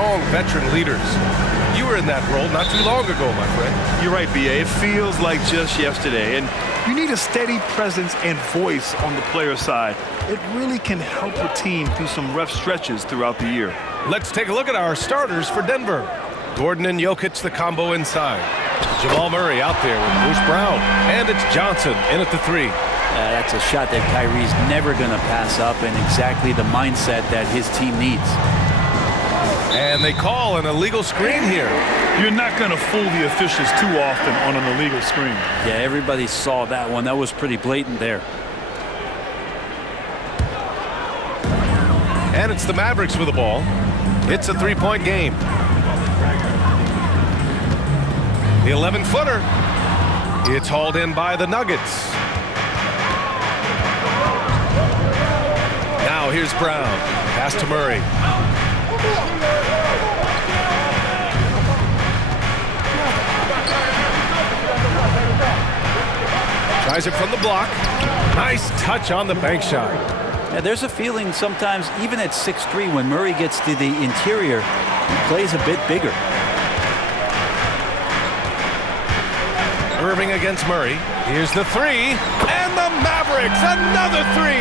strong veteran leaders. You were in that role not too long ago, my friend. You're right, B.A. It feels like just yesterday. And you need a steady presence and voice on the player side. It really can help a team through some rough stretches throughout the year. Let's take a look at our starters for Denver. Gordon and Jokic, the combo inside. Jamal Murray out there with Bruce Brown. And it's Johnson in at the 3. That's a shot that Kyrie's never going to pass up, and exactly the mindset that his team needs. And they call an illegal screen here. You're not going to fool the officials too often on an illegal screen. Yeah, everybody saw that one. That was pretty blatant there. And it's the Mavericks with the ball. It's a 3-point game. The 11-footer. It's hauled in by the Nuggets. Now here's Brown. Pass to Murray. Tries it from the block. Nice touch on the bank shot. Yeah, there's a feeling sometimes, even at 6'3", when Murray gets to the interior, he plays a bit bigger. Irving against Murray. Here's the 3. And the Mavericks, another 3.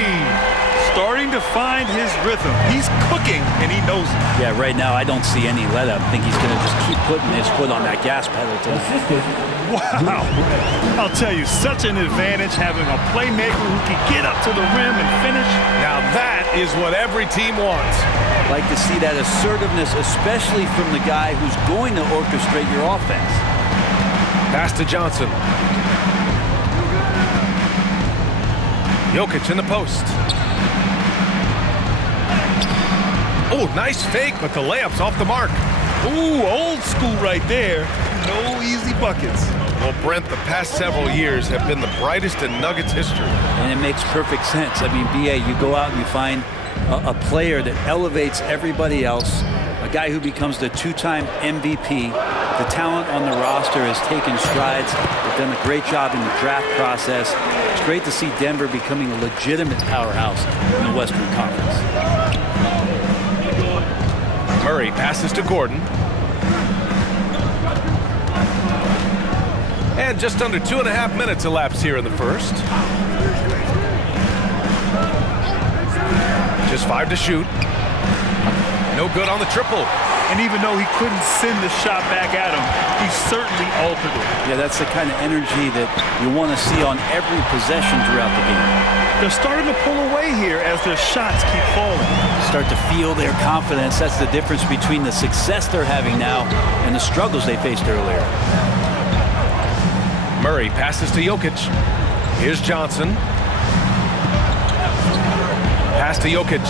Starting to find his rhythm. He's cooking, and he knows it. Yeah, right now I don't see any let up. I think he's going to just keep putting his foot on that gas pedal tonight. Wow. I'll tell you, such an advantage having a playmaker who can get up to the rim and finish. Now that is what every team wants. Like to see that assertiveness, especially from the guy who's going to orchestrate your offense. Pass to Johnson. Jokic in the post. Oh, nice fake, but the layup's off the mark. Ooh, old school right there. No easy buckets. Well, Brent, the past several years have been the brightest in Nuggets history. And it makes perfect sense. I mean, B.A., you go out and you find a player that elevates everybody else, a guy who becomes the 2-time MVP. The talent on the roster has taken strides. They've done a great job in the draft process. It's great to see Denver becoming a legitimate powerhouse in the Western Conference. Murray passes to Gordon. And just under 2.5 minutes elapsed here in the first. Just 5 to shoot. No good on the triple. And even though he couldn't send the shot back at him, he certainly altered it. Yeah, that's the kind of energy that you want to see on every possession throughout the game. They're starting to pull away here as their shots keep falling. Start to feel their confidence. That's the difference between the success they're having now and the struggles they faced earlier. Murray passes to Jokic. Here's Johnson. Pass to Jokic.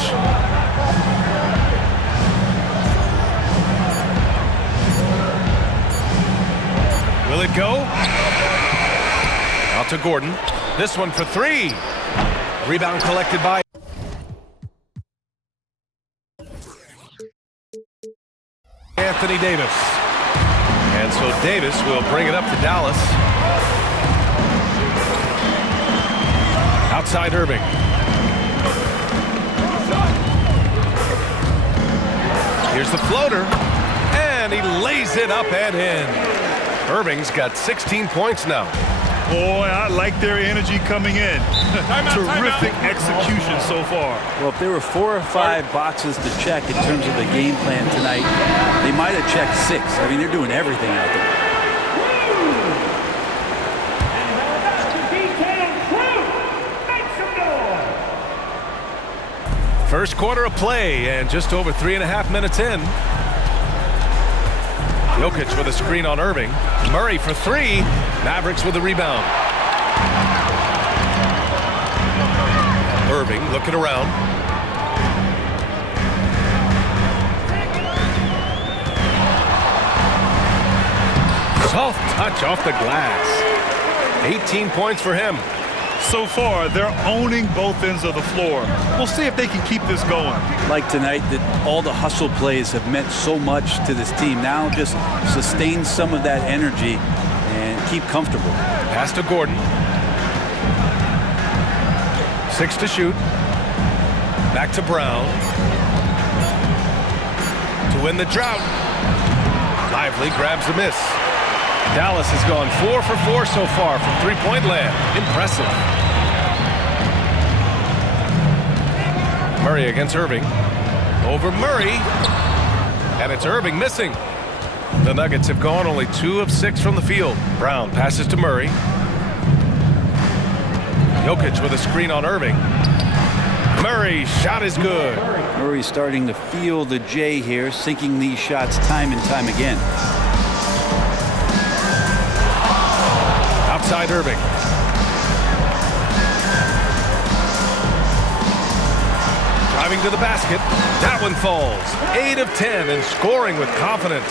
Will it go? Out to Gordon. This one for 3. Rebound collected by Anthony Davis. And so Davis will bring it up to Dallas. Outside Irving. Here's the floater. And he lays it up and in. Irving's got 16 points now. Boy, I like their energy coming in. Terrific execution so far. Well, if there were 4 or 5 boxes to check in terms of the game plan tonight, they might have checked 6. I mean, they're doing everything out there. First quarter of play and just over 3.5 minutes in. Jokic with a screen on Irving. Murray for 3. Mavericks with the rebound. Irving looking around. Soft touch off the glass. 18 points for him. So far, they're owning both ends of the floor. We'll see if they can keep this going. Like tonight, that all the hustle plays have meant so much to this team. Now just sustain some of that energy and keep comfortable. Pass to Gordon. 6 to shoot. Back to Brown. To to win the drought. Lively grabs a miss. Dallas has gone 4 for 4 so far from three-point land. Impressive. Murray against Irving. Over Murray. And it's Irving missing. The Nuggets have gone only 2 of 6 from the field. Brown passes to Murray. Jokic with a screen on Irving. Murray, shot is good. Murray's starting to feel the J here, sinking these shots time and time again. Outside Irving. Driving to the basket. That one falls. 8 of 10 and scoring with confidence.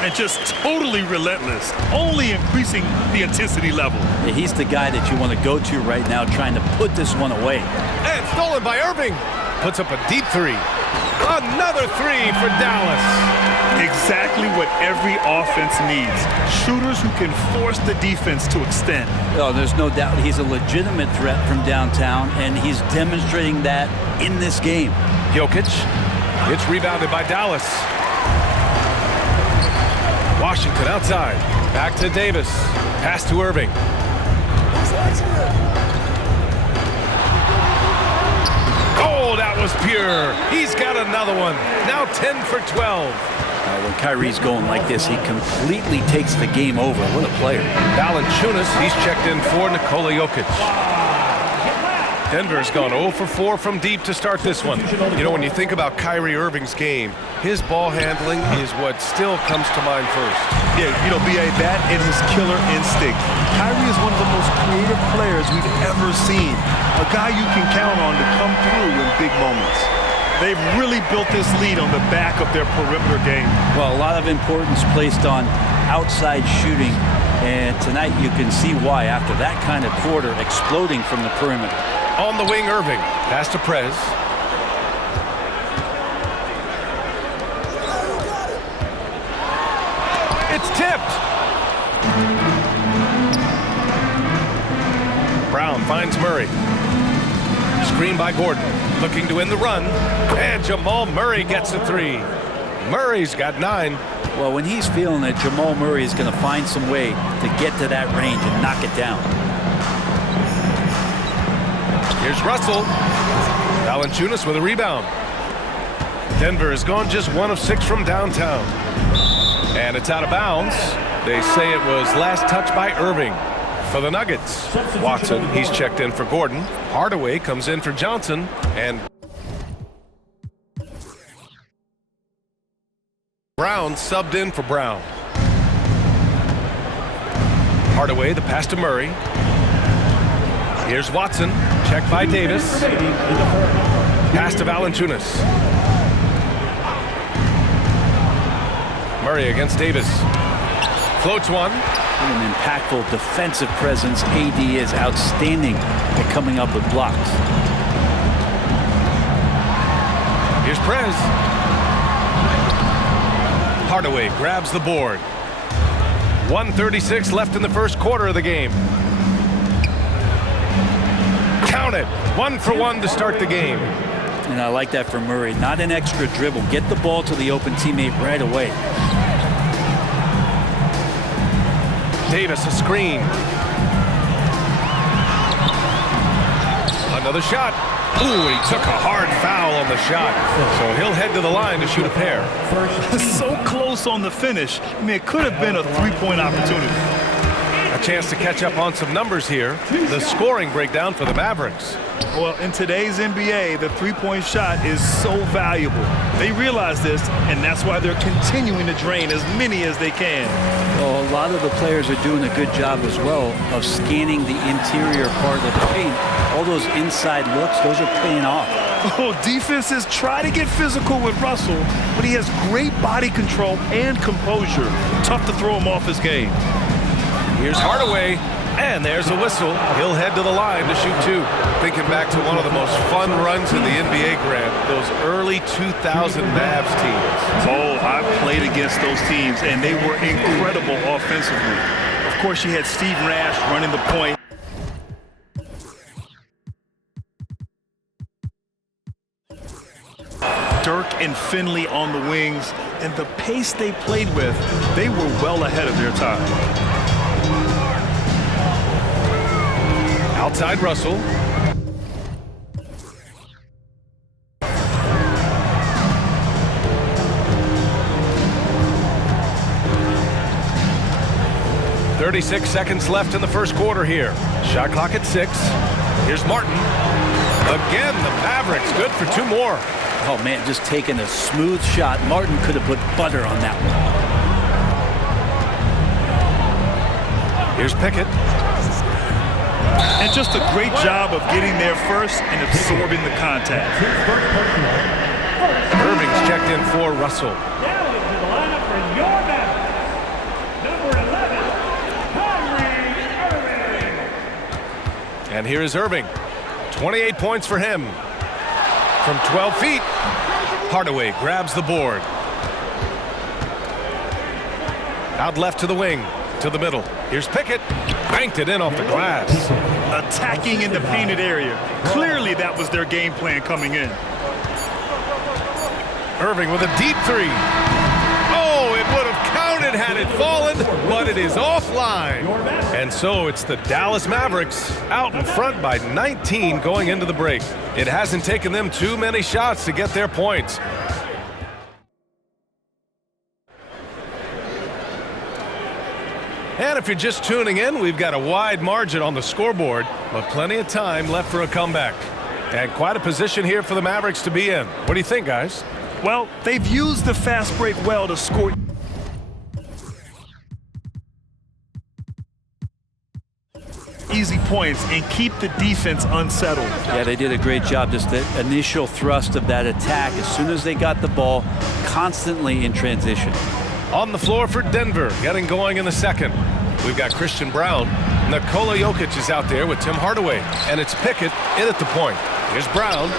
And just totally relentless, only increasing the intensity level. Yeah, he's the guy that you want to go to right now, trying to put this one away. And stolen by Irving. Puts up a deep three. Another three for Dallas. Exactly what every offense needs. Shooters who can force the defense to extend. Oh, there's no doubt he's a legitimate threat from downtown, and he's demonstrating that in this game. Jokic. It's rebounded by Dallas. Washington outside. Back to Davis. Pass to Irving. Oh, that was pure. He's got another one. Now 10 for 12. When Kyrie's going like this, he completely takes the game over. What a player. Valanciunas, he's checked in for Nikola Jokic. Denver's gone 0 for 4 from deep to start this one. You know, when you think about Kyrie Irving's game, his ball handling is what still comes to mind first. Yeah, you know, B.A., that and his killer instinct. Kyrie is one of the most creative players we've ever seen. A guy you can count on to come through in big moments. They've really built this lead on the back of their perimeter game. Well, a lot of importance placed on outside shooting, and tonight you can see why after that kind of quarter exploding from the perimeter. On the wing, Irving. Pass to Prez. It's tipped. Brown finds Murray. Screen by Gordon. Looking to win the run. And Jamal Murray gets a three. Murray's got 9. Well, when he's feeling it, Jamal Murray is going to find some way to get to that range and knock it down. Here's Russell. Valanciunas with a rebound. Denver has gone just 1 of 6 from downtown. And it's out of bounds. They say it was last touched by Irving for the Nuggets. Watson, he's checked in for Gordon. Hardaway comes in for Johnson. And Brown subbed in for Brown. Hardaway, the pass to Murray. Here's Watson, checked by Davis. Pass to Valanciunas. Murray against Davis. Floats one. An impactful defensive presence. AD is outstanding at coming up with blocks. Here's Prez. Hardaway grabs the board. 1:36 left in the first quarter of the game. Count it. 1 for 1 to start the game. And I like that from Murray. Not an extra dribble. Get the ball to the open teammate right away. Davis, a screen. Another shot. Ooh, he took a hard foul on the shot. So he'll head to the line to shoot a pair. So close on the finish. I mean, it could have been a three-point opportunity. A chance to catch up on some numbers here. The scoring breakdown for the Mavericks. Well, in today's NBA, the three-point shot is so valuable. They realize this, and that's why they're continuing to drain as many as they can. Well, a lot of the players are doing a good job as well of scanning the interior part of the paint. All those inside looks, those are paying off. Oh, defenses try to get physical with Russell, but he has great body control and composure. Tough to throw him off his game. Here's Hardaway, and there's a whistle. He'll head to the line to shoot 2. Thinking back to one of the most fun runs in the NBA, Grant, those early 2000 Mavs teams. Oh, I played against those teams, and they were incredible offensively. Of course, you had Steve Nash running the point. Dirk and Finley on the wings, and the pace they played with, they were well ahead of their time. Outside Russell. "36 seconds left in the first quarter here. Shot clock at 6. Here's Martin. Again, the Mavericks good for 2 more. Oh, man, just taking a smooth shot. Martin could have put butter on that one. Here's Pickett. And just a great job of getting there first and absorbing the contact. Irving's checked in for Russell. Now into the lineup for your man, number 11, Kyrie Irving. And here is Irving. 28 points for him. From 12 feet, Hardaway grabs the board. Out left to the wing, to the middle. Here's Pickett. Banked it in off the glass. Attacking in the painted area. Clearly that was their game plan coming in. Irving with a deep 3. Oh, it would have counted had it fallen, but it is offline. And so it's the Dallas Mavericks out in front by 19 going into the break. It hasn't taken them too many shots to get their points. And if you're just tuning in, we've got a wide margin on the scoreboard, but plenty of time left for a comeback. And quite a position here for the Mavericks to be in. What do you think, guys? Well, they've used the fast break well to score easy points and keep the defense unsettled. Yeah, they did a great job. Just the initial thrust of that attack, as soon as they got the ball, constantly in transition. On the floor for Denver, getting going in the second. We've got Christian Brown. Nikola Jokic is out there with Tim Hardaway. And it's Pickett in at the point. Here's Brown.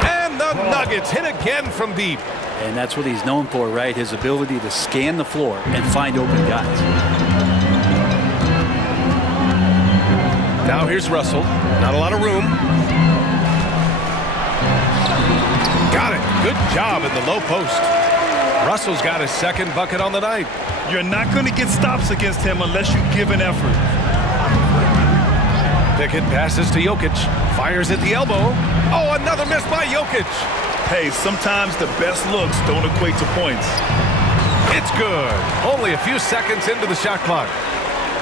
And the Nuggets hit again from deep. And that's what he's known for, right? His ability to scan the floor and find open guys. Now here's Russell. Not a lot of room. Got it. Good job in the low post. Russell's got his second bucket on the night. You're not going to get stops against him unless you give an effort. Pickett passes to Jokic. Fires at the elbow. Oh, another miss by Jokic. Hey, sometimes the best looks don't equate to points. It's good. Only a few seconds into the shot clock.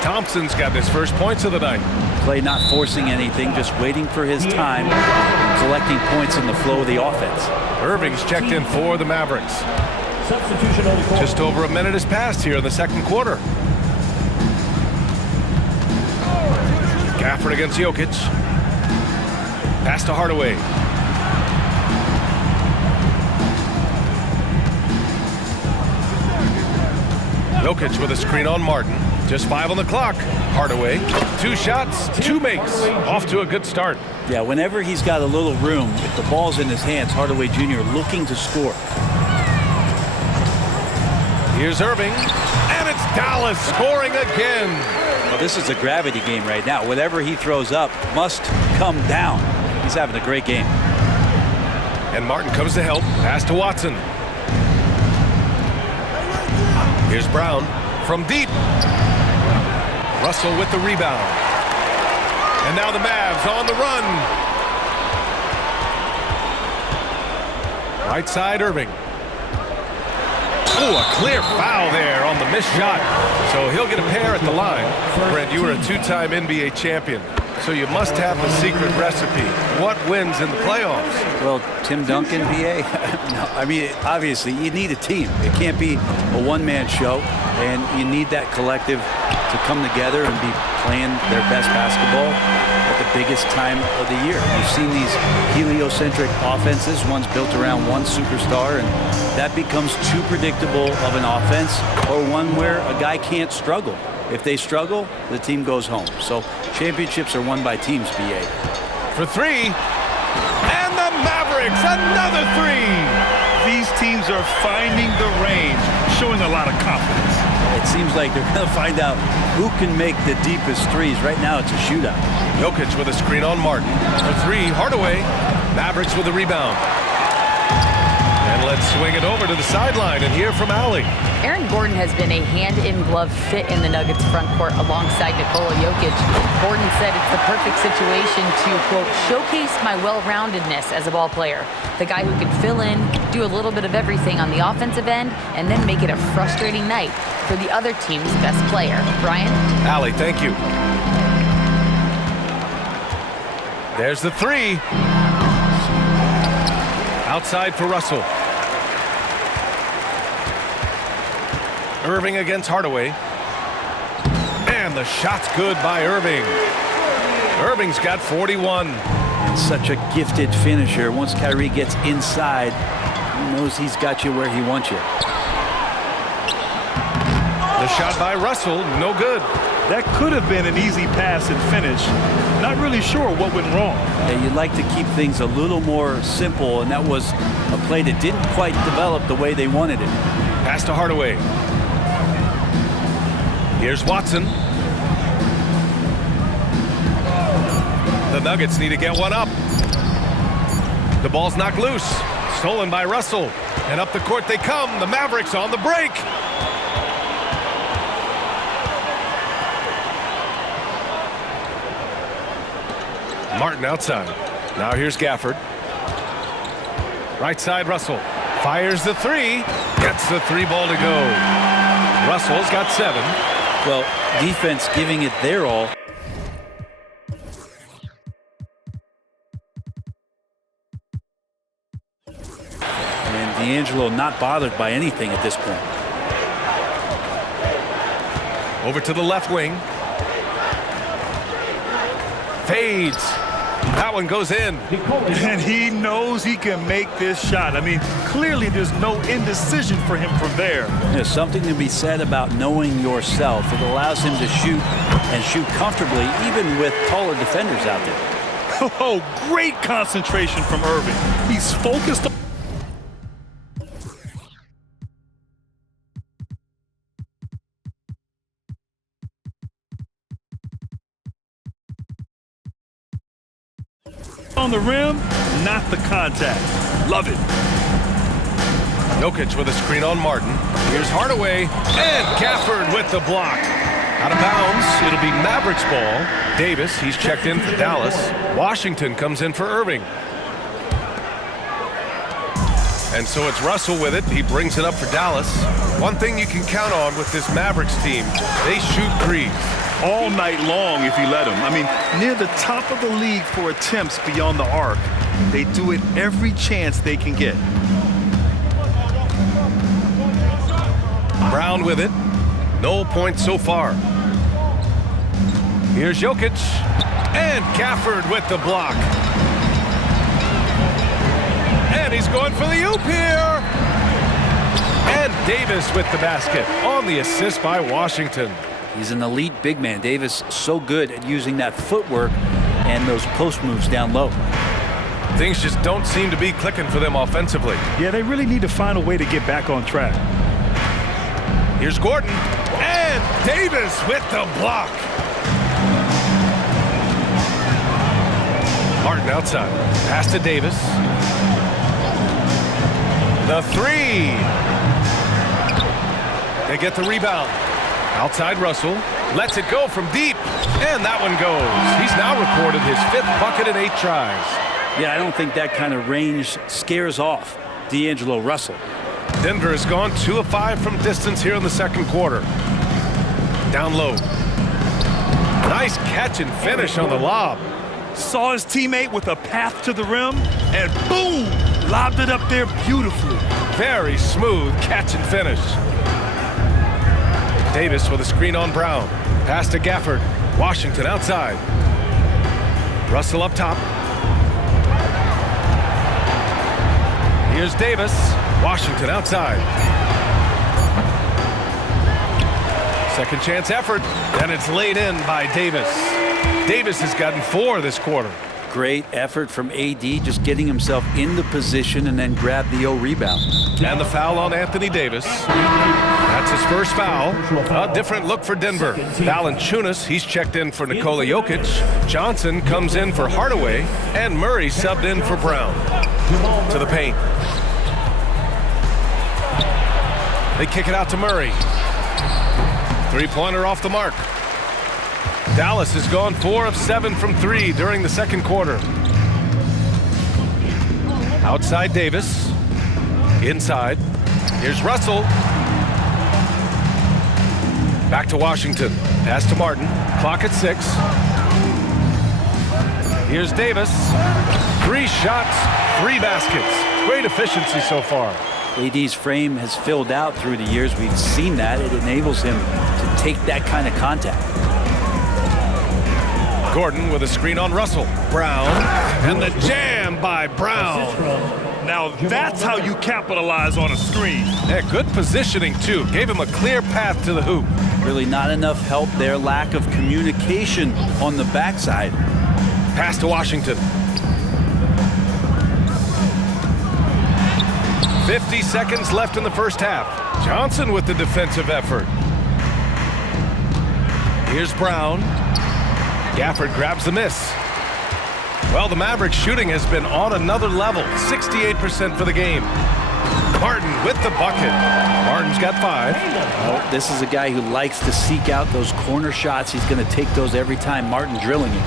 Thompson's got his first points of the night. Clay not forcing anything, just waiting for his time, collecting points in the flow of the offense. Irving's checked in for the Mavericks. Substitution on the court. Just over a minute has passed here in the second quarter. Gafford against Jokic. Pass to Hardaway. Jokic with a screen on Martin. Just 5 on the clock. Hardaway, 2 shots, 2 makes. Off to a good start. Yeah, whenever he's got a little room, if the ball's in his hands, Hardaway Jr. looking to score. Here's Irving, and it's Dallas scoring again. Well, this is a gravity game right now. Whatever he throws up must come down. He's having a great game. And Martin comes to help. Pass to Watson. Here's Brown from deep. Russell with the rebound. And now the Mavs on the run. Right side, Irving. Oh, a clear foul there on the missed shot. So he'll get a pair at the line. Brent, you were a 2-time NBA champion, so you must have the secret recipe. What wins in the playoffs? Well, Tim Duncan, BA? No, I mean, obviously, you need a team. It can't be a one-man show, and you need that collective to come together and be playing their best basketball at the biggest time of the year. You've seen these heliocentric offenses, one's built around one superstar, and that becomes too predictable of an offense, or one where a guy can't struggle. If they struggle, the team goes home. So championships are won by teams, BA. For 3, and the Mavericks, another 3. These teams are finding the range, showing a lot of confidence. It seems like they're going to find out who can make the deepest threes. Right now, it's a shootout. Jokic with a screen on Martin. For 3, Hardaway. Mavericks with a rebound. And Let's swing it over to the sideline and hear from Allie. Aaron Gordon has been a hand-in-glove fit in the Nuggets front court alongside Nikola Jokic. Gordon said it's the perfect situation to, quote, showcase my well-roundedness as a ball player. The guy who can fill in, do a little bit of everything on the offensive end, and then make it a frustrating night for the other team's best player. Brian? Allie, thank you. There's the three. Outside for Russell. Irving against Hardaway. And the shot's good by Irving. Irving's got 41. And such a gifted finisher. Once Kyrie gets inside, he knows he's got you where he wants you. The shot by Russell, no good. That could have been an easy pass and finish. Not really sure what went wrong. Yeah, you'd like to keep things a little more simple, and that was a play that didn't quite develop the way they wanted it. Pass to Hardaway. Here's Watson. The Nuggets need to get one up. The ball's knocked loose. Stolen by Russell. And up the court they come. The Mavericks on the break. Martin outside. Now here's Gafford. Right side, Russell. Fires the three. Gets the three ball to go. Russell's got 7. Well, defense giving it their all. And D'Angelo not bothered by anything at this point. Over to the left wing. Fades. That one goes in. And he knows he can make this shot. I mean, clearly there's no indecision for him from there. There's something to be said about knowing yourself. It allows him to shoot and shoot comfortably, even with taller defenders out there. Oh, great concentration from Irving. He's focused on the rim, not the contact. Love it. Jokic with a screen on Martin. Here's Hardaway, and Gafford with the block. Out of bounds, it'll be Mavericks ball. Davis, he's checked in for Dallas. Washington comes in for Irving. And so it's Russell with it. He brings it up for Dallas. One thing you can count on with this Mavericks team, they shoot threes. All night long if you let them. I mean, near the top of the league for attempts beyond the arc. They do it every chance they can get. Brown with it. No points so far. Here's Jokic. And Gafford with the block. And he's going for the oop here. And Davis with the basket on the assist by Washington. He's an elite big man. Davis so good at using that footwork and those post moves down low. Things just don't seem to be clicking for them offensively. Yeah, they really need to find a way to get back on track. Here's Gordon. And Davis with the block. Martin outside. Pass to Davis. The three. They get the rebound. Outside Russell. Lets it go from deep. And that one goes. He's now recorded his 5th bucket in 8 tries. Yeah, I don't think that kind of range scares off D'Angelo Russell. Denver has gone 2 of 5 from distance here in the second quarter. Down low. Nice catch and finish on the lob. Saw his teammate with a path to the rim, and boom! Lobbed it up there beautifully. Very smooth catch and finish. Davis with a screen on Brown. Pass to Gafford. Washington outside. Russell up top. Here's Davis. Washington outside. Second chance effort, and it's laid in by Davis. Davis has gotten 4 this quarter. Great effort from AD, just getting himself in the position and then grab the rebound. And the foul on Anthony Davis. That's his first foul. A different look for Denver. Valanciunas, he's checked in for Nikola Jokic. Johnson comes in for Hardaway. And Murray subbed in for Brown. To the paint. They kick it out to Murray. Three-pointer off the mark. Dallas has gone 4 of 7 from 3 during the second quarter. Outside Davis. Inside. Here's Russell. Back to Washington. Pass to Martin. Clock at 6. Here's Davis. 3 shots, 3 baskets. Great efficiency so far. AD's frame has filled out through the years. We've seen that. It enables him to take that kind of contact. Gordon with a screen on Russell. Brown. And the jam by Brown. Now that's how you capitalize on a screen. Yeah, good positioning, too. Gave him a clear path to the hoop. Really not enough help there. Lack of communication on the backside. Pass to Washington. 50 seconds left in the first half. Johnson with the defensive effort. Here's Brown. Gafford grabs the miss. Well, the Mavericks shooting has been on another level. 68% for the game. Martin with the bucket. Martin's got 5. Well, this is a guy who likes to seek out those corner shots. He's going to take those every time. Martin drilling it.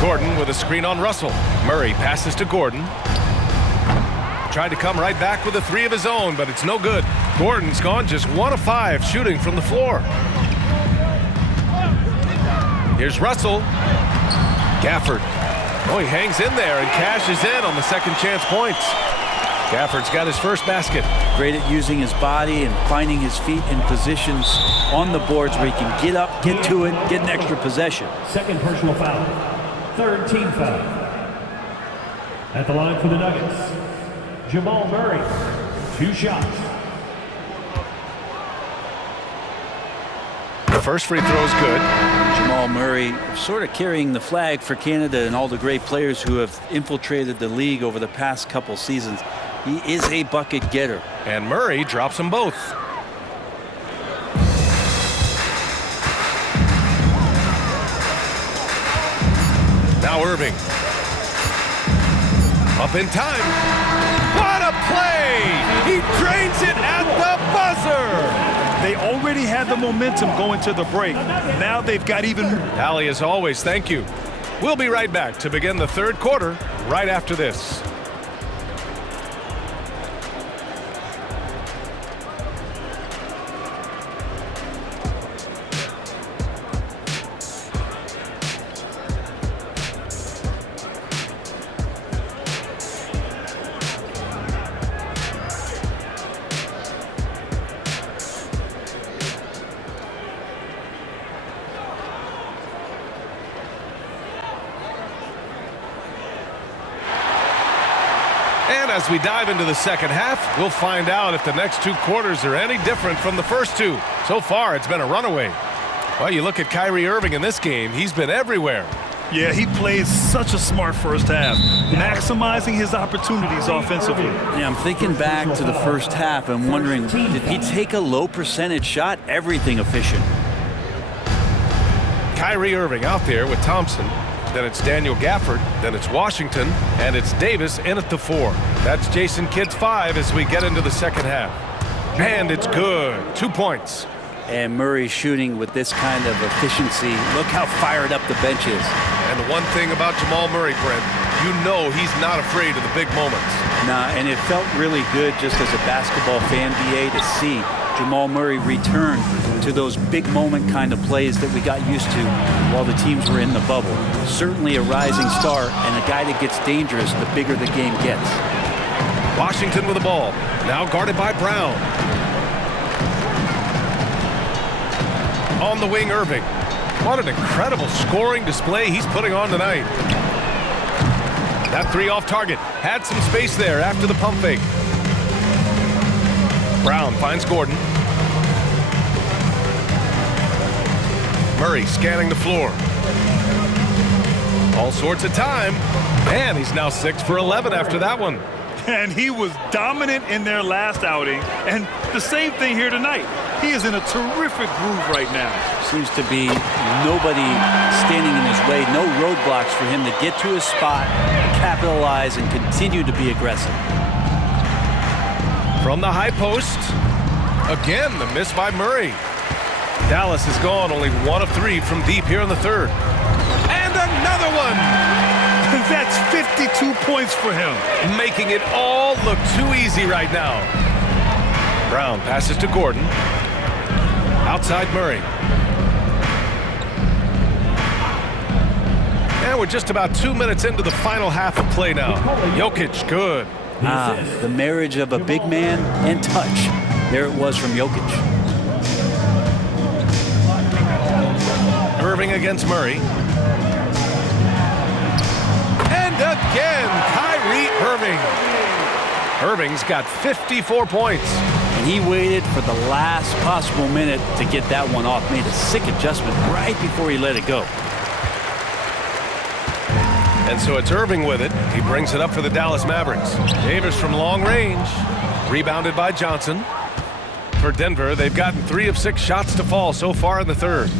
Gordon with a screen on Russell. Murray passes to Gordon. Tried to come right back with a 3 of his own, but it's no good. Gordon's gone just 1 of 5 shooting from the floor. Here's Russell. Gafford. Oh, he hangs in there and cashes in on the second chance points. Gafford's got his first basket. Great at using his body and finding his feet in positions on the boards where he can get up, get to it, get an extra possession. Second personal foul. Third team foul. At the line for the Nuggets, Jamal Murray. 2 shots. The first free throw is good. Jamal Murray sort of carrying the flag for Canada and all the great players who have infiltrated the league over the past couple seasons. He is a bucket getter. And Murray drops them both. Now Irving. Up in time. What a play! He drains it at the buzzer! They already had the momentum going to the break. Now they've got even more. Allie, as always, thank you. We'll be right back to begin the third quarter right after this. And as we dive into the second half, we'll find out if the next 2 quarters are any different from the first 2. So far, it's been a runaway. Well, you look at Kyrie Irving in this game, he's been everywhere. Yeah, he played such a smart first half, maximizing his opportunities offensively. Yeah, I'm thinking back to the first half and wondering, did he take a low percentage shot? Everything efficient. Kyrie Irving out there with Thompson. Then it's Daniel Gafford. Then it's Washington. And it's Davis in at the 4. That's Jason Kidd's 5 as we get into the second half. And it's good. 2 points. And Murray shooting with this kind of efficiency. Look how fired up the bench is. And the one thing about Jamal Murray, Brent, you know he's not afraid of the big moments. Nah, and it felt really good just as a basketball fan, BA, to see Jamal Murray return to those big moment kind of plays that we got used to while the teams were in the bubble. Certainly a rising star and a guy that gets dangerous the bigger the game gets. Washington with the ball. Now guarded by Brown. On the wing, Irving. What an incredible scoring display he's putting on tonight. That 3 off target. Had some space there after the pump fake. Brown finds Gordon. Murray scanning the floor. All sorts of time. And he's now 6 for 11 after that one. And he was dominant in their last outing. And the same thing here tonight. He is in a terrific groove right now. Seems to be nobody standing in his way. No roadblocks for him to get to his spot, capitalize, and continue to be aggressive. From the high post. Again, the miss by Murray. Dallas has gone only 1 of 3 from deep here in the third. And another one! That's 52 points for him. Making it all look too easy right now. Brown passes to Gordon. Outside Murray. And we're just about 2 minutes into the final half of play now. Jokic, good. The marriage of a big man and touch. There it was from Jokic. Irving against Murray. And again, Kyrie Irving. Irving's got 54 points. And he waited for the last possible minute to get that one off. Made a sick adjustment right before he let it go. And so it's Irving with it. He brings it up for the Dallas Mavericks. Davis from long range. Rebounded by Johnson. For Denver, they've gotten 3 of 6 shots to fall so far in the third.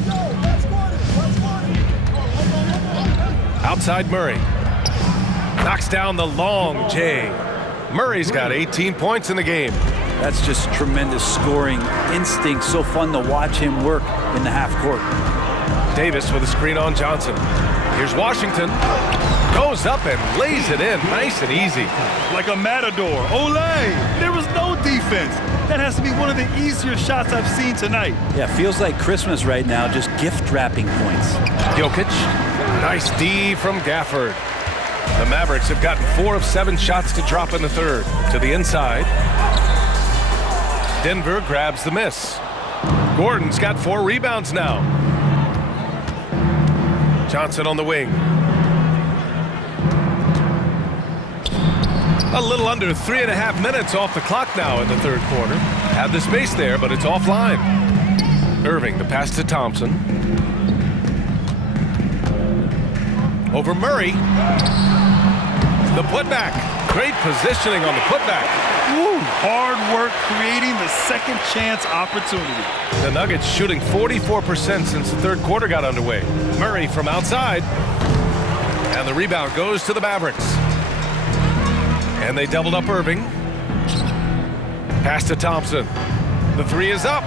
Outside Murray. Knocks down the long J. Murray's got 18 points in the game. That's just tremendous scoring instinct. So fun to watch him work in the half court. Davis with a screen on Johnson. Here's Washington. Goes up and lays it in nice and easy. Like a matador. Olay! There was no defense. That has to be one of the easier shots I've seen tonight. Yeah, feels like Christmas right now, just gift wrapping points. Jokic. Nice D from Gafford. The Mavericks have gotten 4 of 7 shots to drop in the third. To the inside. Denver grabs the miss. Gordon's got 4 rebounds now. Johnson on the wing. A little under 3.5 minutes off the clock now in the third quarter. Had the space there, but it's offline. Irving, the pass to Thompson. Over Murray. The putback. Great positioning on the putback. Ooh, hard work creating the second chance opportunity. The Nuggets shooting 44% since the third quarter got underway. Murray from outside. And the rebound goes to the Mavericks. And they doubled up Irving. Pass to Thompson. The 3 is up.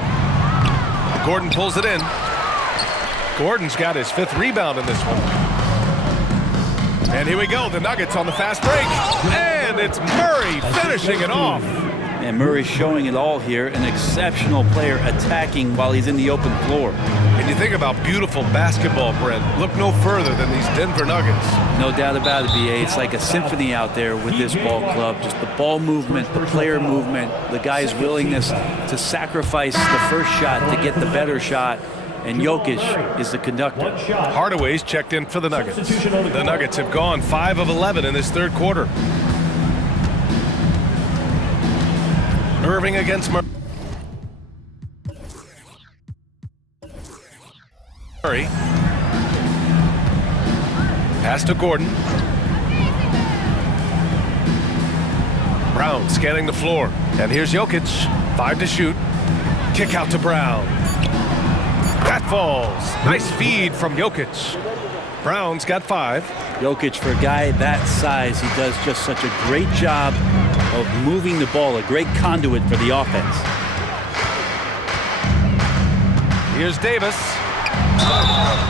Gordon pulls it in. Gordon's got his 5th rebound in this one. And here we go. The Nuggets on the fast break. And it's Murray finishing it off. And Murray showing it all here. An exceptional player attacking while he's in the open floor. And you think about beautiful basketball, Brent. Look no further than these Denver Nuggets. No doubt about it, BA. It's like a symphony out there with this ball club. Just the ball movement, the player movement, the guy's willingness to sacrifice the first shot to get the better shot. And Jokic is the conductor. Hardaway's checked in for the Nuggets. The Nuggets have gone 5 of 11 in this third quarter. Irving against Murray. Pass to Gordon. Brown scanning the floor. And here's Jokic. 5 to shoot. Kick out to Brown. That falls. Nice feed from Jokic. Brown's got 5. Jokic, for a guy that size, he does just such a great job of moving the ball, a great conduit for the offense. Here's Davis.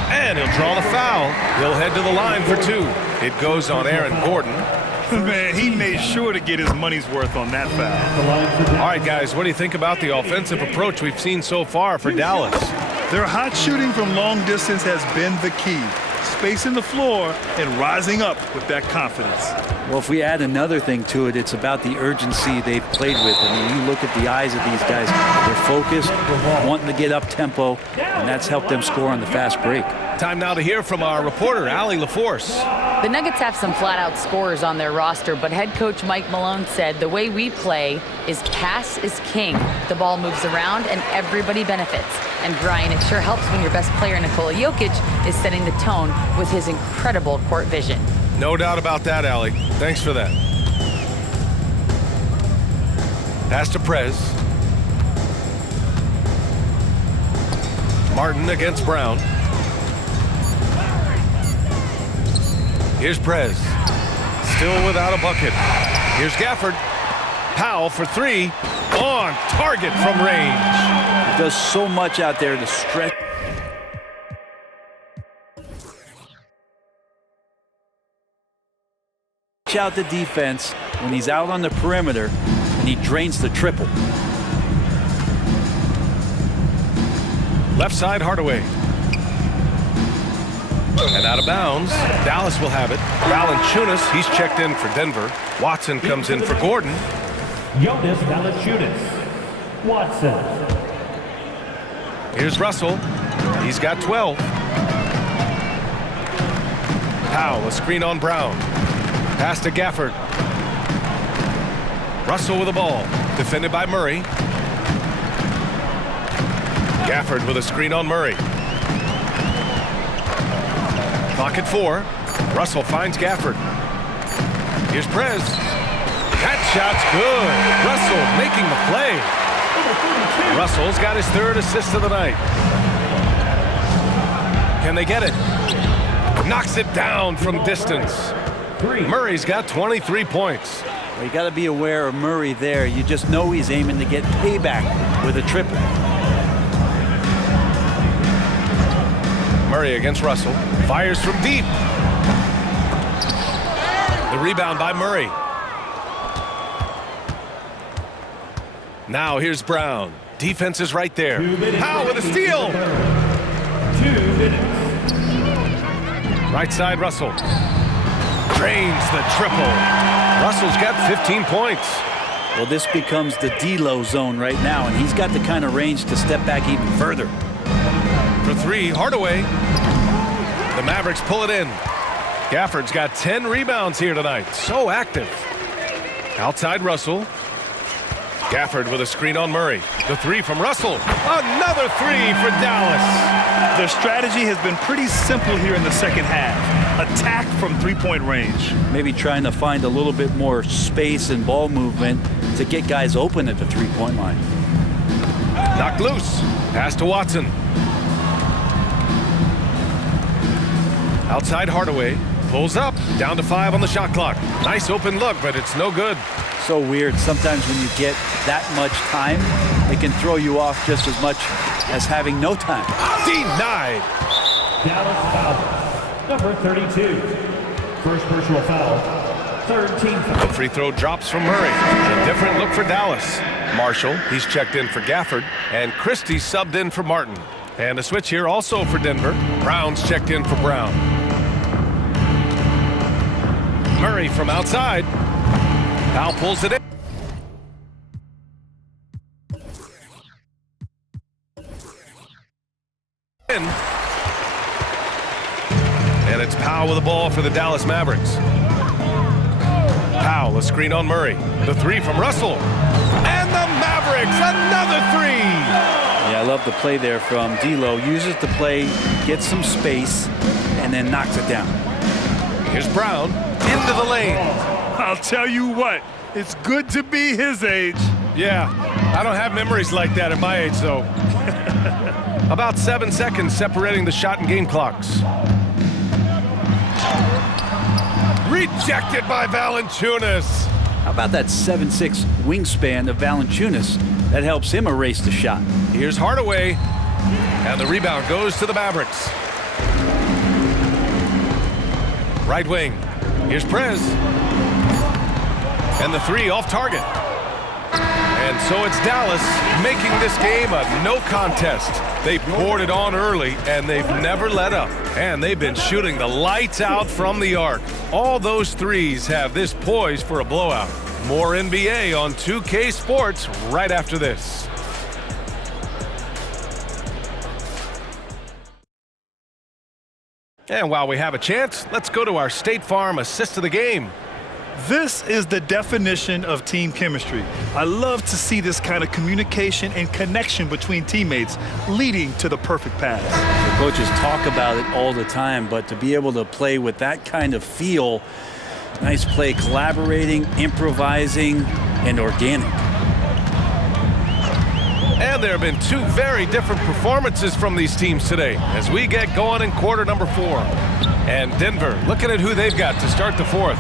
And he'll draw the foul. He'll head to the line for 2. It goes on Aaron Gordon. Man, he made sure to get his money's worth on that foul. All right, guys, what do you think about the offensive approach we've seen so far for Dallas? Their hot shooting from long distance has been the key. Spacing the floor and rising up with that confidence. Well, if we add another thing to it, it's about the urgency they've played with. I mean, you look at the eyes of these guys. They're focused, wanting to get up tempo, and that's helped them score on the fast break. Time now to hear from our reporter, Allie LaForce. The Nuggets have some flat-out scorers on their roster, but head coach Mike Malone said the way we play is pass is king. The ball moves around and everybody benefits. And Brian, it sure helps when your best player, Nikola Jokic, is setting the tone with his incredible court vision. No doubt about that, Allie. Thanks for that. Pass to Prez. Martin against Brown. Here's Prez. Still without a bucket. Here's Gafford. Powell for 3. on target from range. He does so much out there to stretch out the defense when he's out on the perimeter, and he drains the triple. Left side, Hardaway. And out of bounds. Dallas will have it. Valanciunas, he's checked in for Denver. Watson comes in for Gordon. Jonas Valanciunas. Watson. Here's Russell. He's got 12. Powell, a screen on Brown. Pass to Gafford. Russell with the ball. Defended by Murray. Gafford with a screen on Murray. Clock at 4. Russell finds Gafford. Here's Prez. That shot's good. Russell making the play. Russell's got his 3rd assist of the night. Can they get it? Knocks it down from distance. Murray's got 23 points. Well, you got to be aware of Murray there. You just know he's aiming to get payback with a triple. Murray against Russell. Fires from deep. The rebound by Murray. Now here's Brown. Defense is right there. Powell with a steal. 2 minutes. Right side, Russell. Drains the triple. Russell's got 15 points. Well, this becomes the D-low zone right now, and he's got the kind of range to step back even further. For 3, Hardaway. The Mavericks pull it in. Gafford's got 10 rebounds here tonight. So active. Outside Russell. Gafford with a screen on Murray. The 3 from Russell. Another 3 for Dallas. Their strategy has been pretty simple here in the second half. Attack from 3-point range. Maybe trying to find a little bit more space and ball movement to get guys open at the 3-point line. Knocked loose. Pass to Watson. Outside Hardaway. Pulls up. Down to 5 on the shot clock. Nice open look, but it's no good. So weird. Sometimes when you get that much time, it can throw you off just as much as having no time. Denied. Dallas foul. Number 32. First personal foul. 3rd team foul. The free throw drops from Murray. A different look for Dallas. Marshall, he's checked in for Gafford. And Christie subbed in for Martin. And a switch here also for Denver. Brown's checked in for Brown. Murray from outside. Powell pulls it in. And it's Powell with the ball for the Dallas Mavericks. Powell, a screen on Murray. The 3 from Russell. And the Mavericks, another 3. Yeah, I love the play there from D'Lo. Uses the play, gets some space, and then knocks it down. Here's Brown into the lane. I'll tell you what, it's good to be his age. Yeah, I don't have memories like that at my age, though. About 7 seconds separating the shot and game clocks. Rejected by Valanciunas. How about that 7'6" wingspan of Valanciunas? That helps him erase the shot. Here's Hardaway. And the rebound goes to the Mavericks. Right wing. Here's Prez. And the 3 off target. And so it's Dallas making this game a no contest. They poured it on early, and they've never let up. And they've been shooting the lights out from the arc. All those threes have this poised for a blowout. More NBA on 2K Sports right after this. And while we have a chance, let's go to our State Farm assist of the game. This is the definition of team chemistry. I love to see this kind of communication and connection between teammates leading to the perfect pass. The coaches talk about it all the time, but to be able to play with that kind of feel, nice play, collaborating, improvising, and organic. And there have been 2 very different performances from these teams today as we get going in quarter number 4. And Denver looking at who they've got to start the 4th.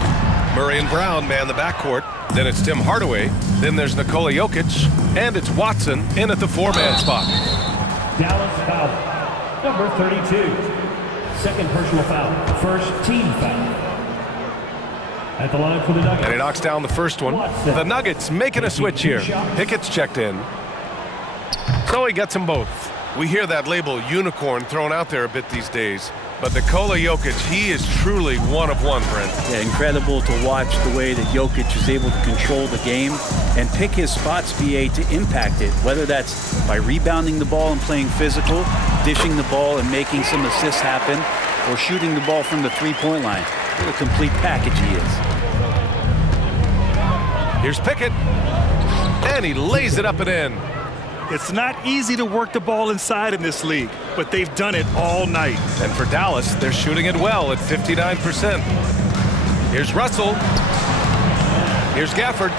Murray and Brown man the backcourt. Then it's Tim Hardaway. Then there's Nikola Jokic. And it's Watson in at the 4-man spot. Dallas foul, number 32. Second personal foul, first team foul. At the line for the Nuggets. And he knocks down the first one. The Nuggets making a switch here. Pickett's checked in. So he gets them both. We hear that label unicorn thrown out there a bit these days. But Nikola Jokic, he is truly one of one, Brent. Yeah, incredible to watch the way that Jokic is able to control the game and pick his spots, BA, to impact it, whether that's by rebounding the ball and playing physical, dishing the ball and making some assists happen, or shooting the ball from the three-point line. What a complete package he is. Here's Pickett, and he lays it up and in. It's not easy to work the ball inside in this league, but they've done it all night. And for Dallas, they're shooting it well at 59%. Here's Russell. Here's Gafford.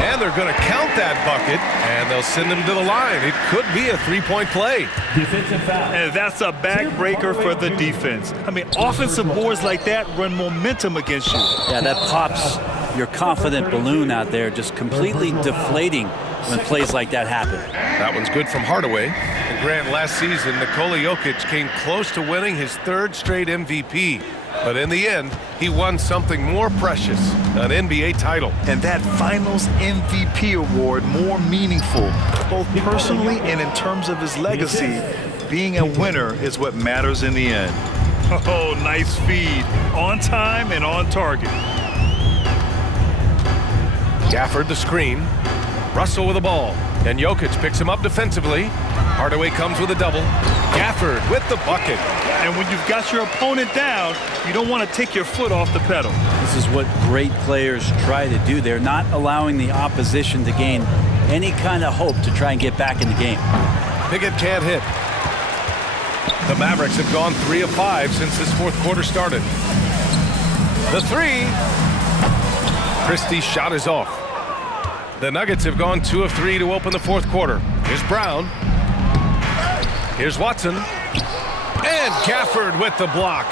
And they're going to count that bucket, and they'll send him to the line. It could be a three-point play. Defensive foul. And that's a backbreaker for the defense. I mean, offensive boards like that run momentum against you. Yeah, that pops your confident balloon out there, just completely deflating when plays like that happen. That one's good from Hardaway. And Grant, last season, Nikola Jokic came close to winning his third straight MVP. But in the end, he won something more precious, an NBA title. And that Finals MVP award more meaningful, both personally and in terms of his legacy. Being a winner is what matters in the end. Oh, nice feed. On time and on target. Gafford the screen. Russell with the ball. And Jokic picks him up defensively. Hardaway comes with a double. Gafford with the bucket. And when you've got your opponent down, you don't want to take your foot off the pedal. This is what great players try to do. They're not allowing the opposition to gain any kind of hope to try and get back in the game. Pickett can't hit. The Mavericks have gone 3 of 5 since this fourth quarter started. The three. Christie's shot is off. The Nuggets have gone 2 of 3 to open the fourth quarter. Here's Brown. Here's Watson. And Gafford with the block.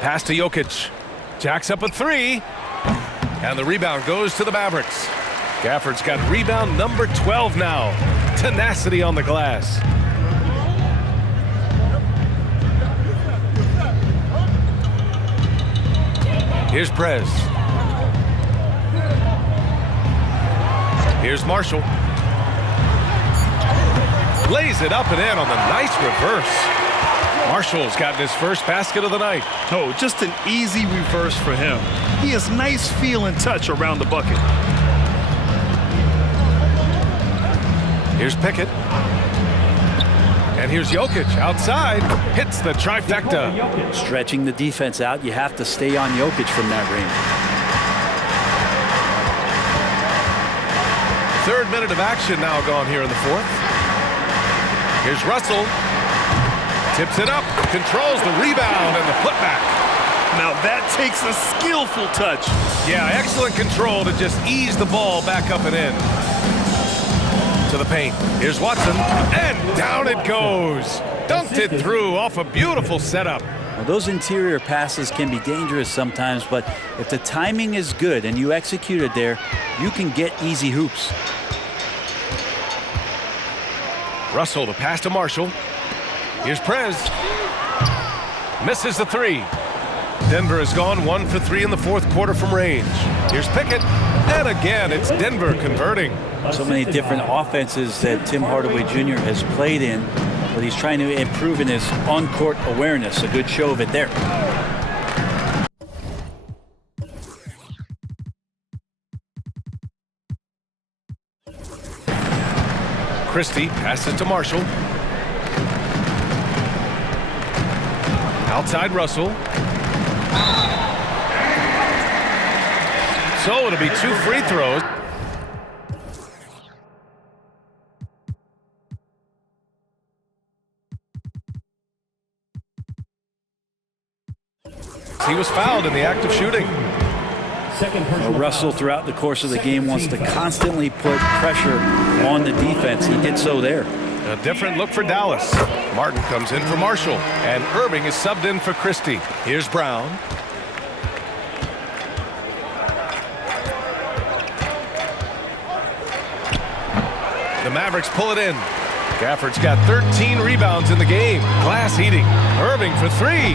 Pass to Jokic. Jacks up a 3. And the rebound goes to the Mavericks. Gafford's got rebound number 12 now. Tenacity on the glass. Here's Prez. Here's Marshall. Lays it up and in on the nice reverse. Marshall's gotten his first basket of the night. Oh, just an easy reverse for him. He has nice feel and touch around the bucket. Here's Pickett. And here's Jokic outside. Hits the trifecta. Stretching the defense out, you have to stay on Jokic from that range. Third minute of action now gone here in the fourth. Here's Russell. Tips it up, controls the rebound and the putback. Now that takes a skillful touch. Yeah, excellent control to just ease the ball back up and in. To the paint. Here's Watson, and down it goes. Dunked it through off a beautiful setup. Well, those interior passes can be dangerous sometimes, but if the timing is good and you execute it there, you can get easy hoops. Russell, the pass to Marshall. Here's Prez. Misses the 3. Denver has gone 1 for 3 in the fourth quarter from range. Here's Pickett. And again, it's Denver converting. So many different offenses that Tim Hardaway Jr. has played in, but he's trying to improve in his on-court awareness. A good show of it there. Christie passes to Marshall. Outside Russell. So it'll be 2 free throws. He was fouled in the act of shooting. Russell, throughout the course of the game, wants to constantly put pressure on the defense. He did so there. A different look for Dallas. Martin comes in for Marshall, and Irving is subbed in for Christie. Here's Brown. The Mavericks pull it in. Gafford's got 13 rebounds in the game. Glass heating. Irving for three.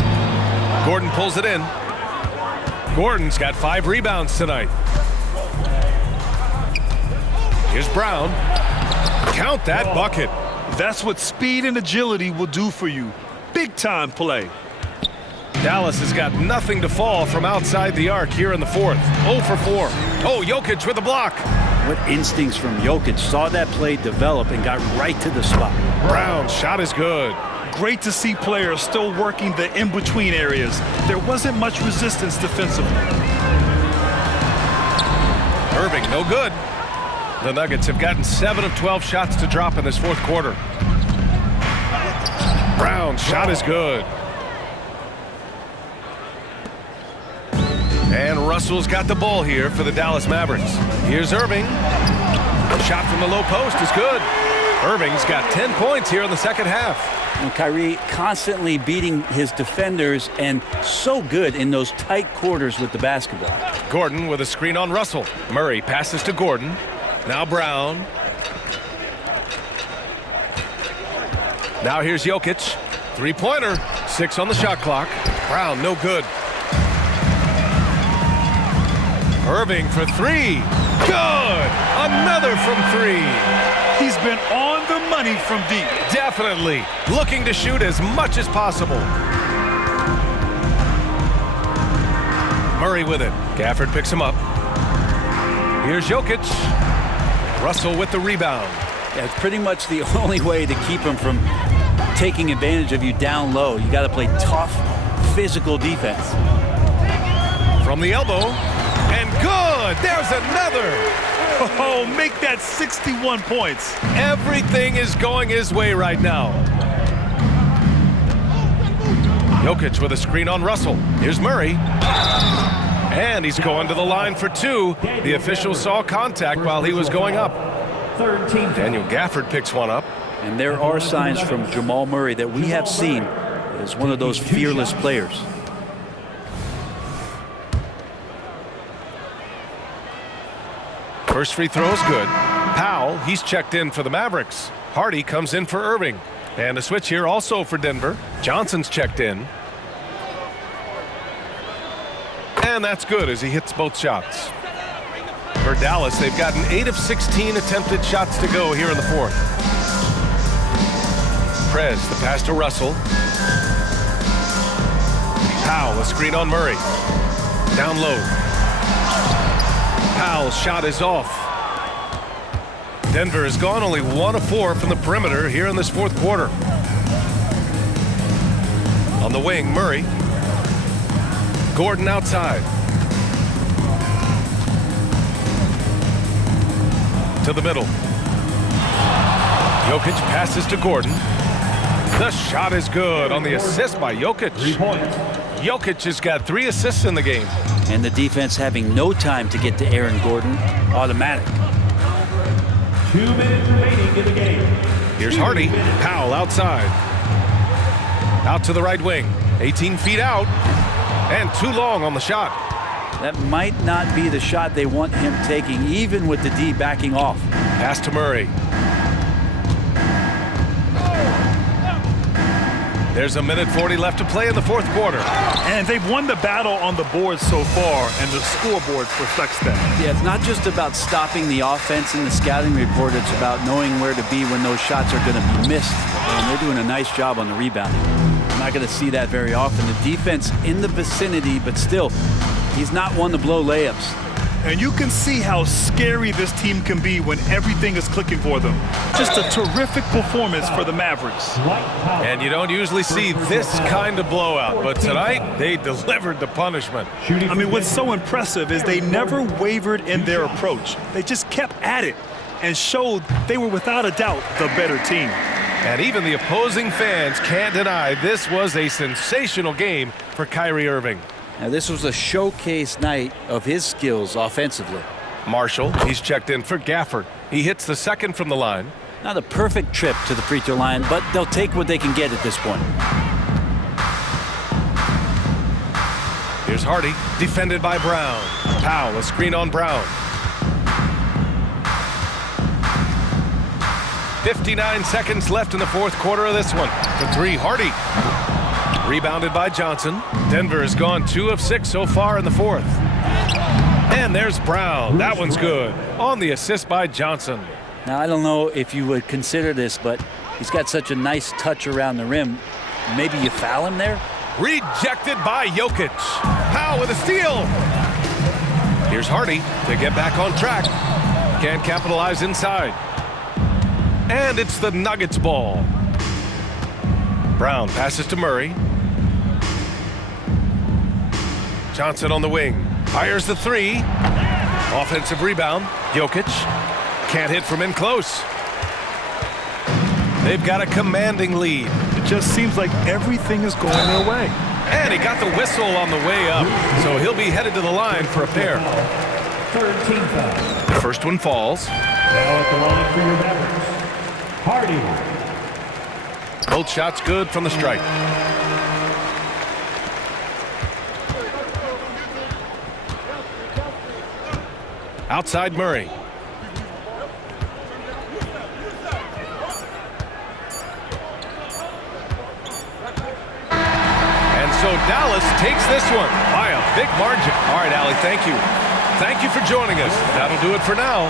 Gordon pulls it in. Gordon's got 5 rebounds tonight. Here's Brown. Count that bucket. That's what speed and agility will do for you. Big time play. Dallas has got nothing to fall from outside the arc here in the fourth. 0 for 4. Oh, Jokic with a block. What instincts from Jokic. Saw that play develop and got right to the spot. Brown's shot is good. Great to see players still working the in-between areas. There wasn't much resistance defensively. Irving, no good. The Nuggets have gotten 7 of 12 shots to drop in this fourth quarter. Brown's shot is good. And Russell's got the ball here for the Dallas Mavericks. Here's Irving. Shot from the low post is good. Irving's got 10 points here in the second half. And Kyrie constantly beating his defenders and so good in those tight quarters with the basketball. Gordon with a screen on Russell. Murray passes to Gordon. Now Brown. Now here's Jokic. Three-pointer. 6 on the shot clock. Brown, no good. Irving for 3. Good! Another from 3. He's been on the money from deep. Definitely. Looking to shoot as much as possible. Murray with it. Gafford picks him up. Here's Jokic. Russell with the rebound. Yeah, it's pretty much the only way to keep him from taking advantage of you down low. You got to play tough, physical defense. From the elbow. And good! There's another! Oh, make that 61 points. Everything is going his way right now. Jokic with a screen on Russell. Here's Murray. And he's going to the line for 2. The official saw contact while he was going up. Daniel Gafford picks one up. And there are signs from Jamal Murray that we have seen as one of those fearless players. First free throw is good. Powell, he's checked in for the Mavericks. Hardy comes in for Irving. And a switch here also for Denver. Johnson's checked in. And that's good as he hits both shots. For Dallas, they've gotten 8 of 16 attempted shots to go here in the fourth. Prez, the pass to Russell. Powell, a screen on Murray. Down low. Powell's shot is off. Denver has gone only 1 of 4 from the perimeter here in this fourth quarter. On the wing, Murray. Gordon outside. To the middle. Jokic passes to Gordon. The shot is good on the assist by Jokic. Jokic has got 3 assists in the game. And the defense having no time to get to Aaron Gordon. Automatic. 2 minutes remaining in the game. Here's Hardy. Powell outside. Out to the right wing. 18 feet out. And too long on the shot. That might not be the shot they want him taking, even with the D backing off. Pass to Murray. There's 1:40 left to play in the fourth quarter. And they've won the battle on the board so far, and the scoreboard reflects that. Yeah, it's not just about stopping the offense in the scouting report. It's about knowing where to be when those shots are going to be missed. And they're doing a nice job on the rebounding. You're not going to see that very often. The defense in the vicinity, but still, he's not one to blow layups. And you can see how scary this team can be when everything is clicking for them. Just a terrific performance for the Mavericks. And you don't usually see this kind of blowout, but tonight they delivered the punishment. I mean, what's so impressive is they never wavered in their approach. They just kept at it and showed they were without a doubt the better team. And even the opposing fans can't deny this was a sensational game for Kyrie Irving. Now, this was a showcase night of his skills offensively. Marshall, he's checked in for Gafford. He hits the second from the line. Not a perfect trip to the free throw line, but they'll take what they can get at this point. Here's Hardy, defended by Brown. Powell, a screen on Brown. 59 seconds left in the fourth quarter of this one. For three, Hardy. Rebounded by Johnson. Denver has gone 2 of 6 so far in the fourth. And there's Brown. That one's good. On the assist by Johnson. Now, I don't know if you would consider this, but he's got such a nice touch around the rim. Maybe you foul him there? Rejected by Jokic. Powell with a steal. Here's Hardy to get back on track. Can't capitalize inside. And it's the Nuggets ball. Brown passes to Murray. Johnson on the wing. Fires the three. Offensive rebound. Jokic. Can't hit from in close. They've got a commanding lead. It just seems like everything is going their way. And he got the whistle on the way up. So he'll be headed to the line for a pair. Third team foul. The first one falls. Now at the line for your Mavericks, Hardy. Both shots good from the stripe. Outside Murray. And so Dallas takes this one by a big margin. All right, Allie, thank you. Thank you for joining us. That'll do it for now.